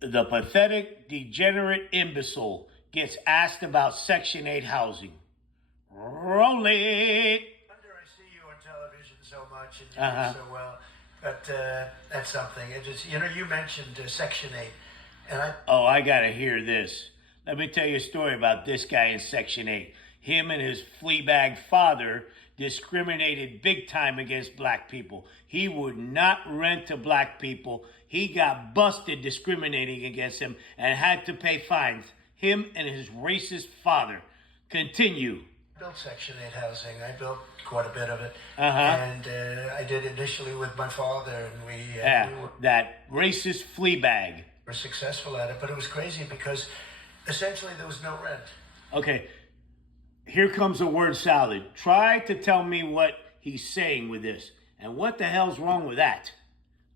The pathetic, degenerate imbecile gets asked about Section 8 housing. Roll it. I see you on television so much and you do so well, but that's something. It is, you mentioned Section 8, and I gotta hear this. Let me tell you a story about this guy in Section 8. Him and his fleabag father discriminated big time against black people. He would not rent to black people. He got busted discriminating against him and had to pay fines. Him and his racist father. Continue. I built Section 8 housing. I built quite a bit of it. And I did initially with my father, and we were, that racist fleabag. Were successful at it, but it was crazy because essentially there was no rent. Okay. Here comes a word salad. Try to tell me what he's saying with this. And what the hell's wrong with that?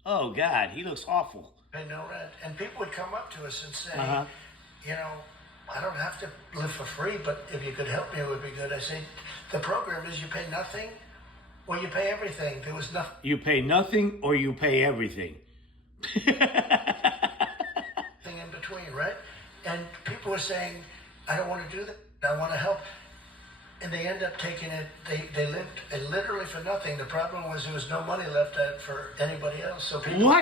Oh, God, he looks awful. Pay no rent. And people would come up to us and say, I don't have to live for free, but if you could help me, it would be good. I say, the program is you pay nothing or you pay everything. There was nothing. You pay nothing or you pay everything. Thing in between, right? And people were saying, I don't want to do that. I want to help. And they end up taking it, they lived literally for nothing. The problem was there was no money left out for anybody else. So people...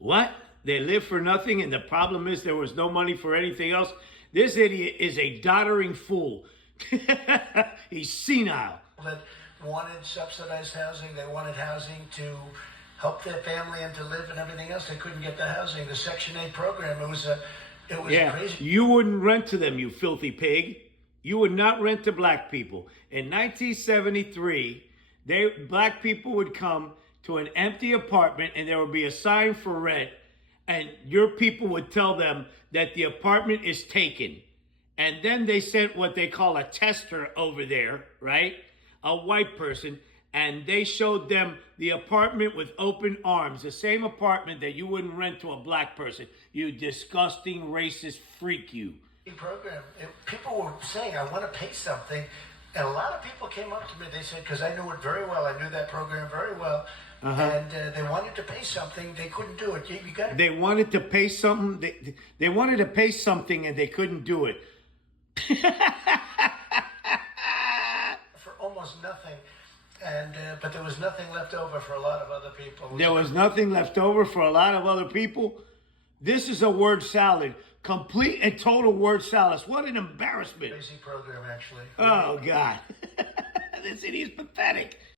What? They live for nothing, and the problem is there was no money for anything else? This idiot is a doddering fool. He's senile. That wanted subsidized housing. They wanted housing to help their family and to live and everything else. They couldn't get the housing. The Section 8 program, it was crazy. You wouldn't rent to them, you filthy pig. You would not rent to black people. In 1973, black people would come to an empty apartment and there would be a sign for rent, and your people would tell them that the apartment is taken. And then they sent what they call a tester over there, right? A white person. And they showed them the apartment with open arms, the same apartment that you wouldn't rent to a black person. You disgusting racist freak, you. Program. People were saying, I want to pay something. And a lot of people came up to me. They said, because I knew it very well. I knew that program very well. And they wanted to pay something. They couldn't do it. You got. They wanted to pay something. They wanted to pay something and they couldn't do it. For almost nothing. And but there was nothing left over for a lot of other people. There was nothing left over for a lot of other people? This is a word salad. Complete and total word salad. What an embarrassment. Crazy program, actually. Oh, God. This idiot's pathetic.